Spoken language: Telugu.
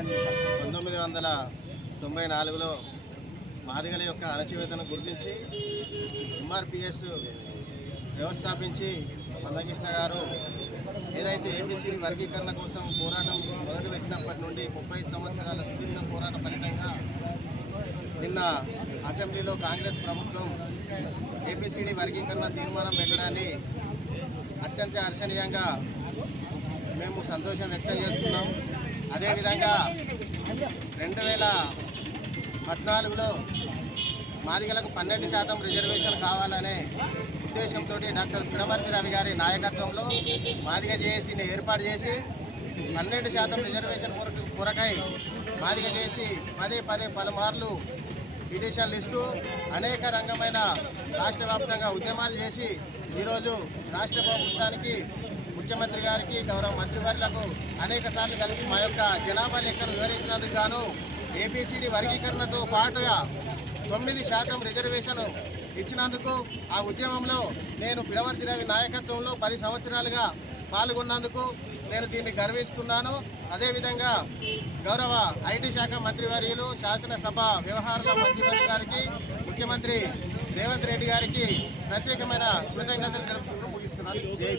1994లో మాదిగల యొక్క అణచివేతను గుర్తించి ఎంఆర్పిఎస్ వ్యవస్థాపించి మందకృష్ణ గారు ఏదైతే ఏబీసీ వర్గీకరణ కోసం పోరాటం మొదలుపెట్టినప్పటి నుండి 30 సంవత్సరాల సుదీర్ఘ పోరాట ఫలితంగా నిన్న అసెంబ్లీలో కాంగ్రెస్ ప్రభుత్వం ఏబీసీడీ వర్గీకరణ తీర్మానం పెట్టడాన్ని అత్యంత హర్షణీయంగా మేము సంతోషం వ్యక్తం చేస్తున్నాం. అదేవిధంగా 2014లో మాదిగలకు 12% రిజర్వేషన్ కావాలనే ఉద్దేశంతో డాక్టర్ పిడమర్తి రవి గారి నాయకత్వంలో మాదిగ జేఏసీని ఏర్పాటు చేసి 12% రిజర్వేషన్ కొరకై మాదిగ చేసి పదే పలుమార్లు పిటిషన్లు ఇస్తూ అనేక రంగమైన రాష్ట్ర వ్యాప్తంగా ఉద్యమాలు చేసి ఈరోజు రాష్ట్ర ప్రభుత్వానికి ముఖ్యమంత్రి గారికి గౌరవ మంత్రివర్యులకు అనేక సార్లు కలిసి మా యొక్క జనాభా లెక్కను వివరించినందుకు గాను ఏబీసీడీ వర్గీకరణతో పాటుగా 9% రిజర్వేషన్ ఇచ్చినందుకు ఆ ఉద్యమంలో నేను పిడమర్తి రవి నాయకత్వంలో 10 సంవత్సరాలుగా పాల్గొన్నందుకు నేను దీన్ని గర్విస్తున్నాను. అదేవిధంగా గౌరవ ఐటీ శాఖ మంత్రివర్యులు శాసనసభ వ్యవహారాల మంత్రివర్యులు గారికి ముఖ్యమంత్రి రేవంత్ రెడ్డి గారికి ప్రత్యేకమైన కృతజ్ఞతలు తెలుపుతూ ముగిస్తున్నాను. జై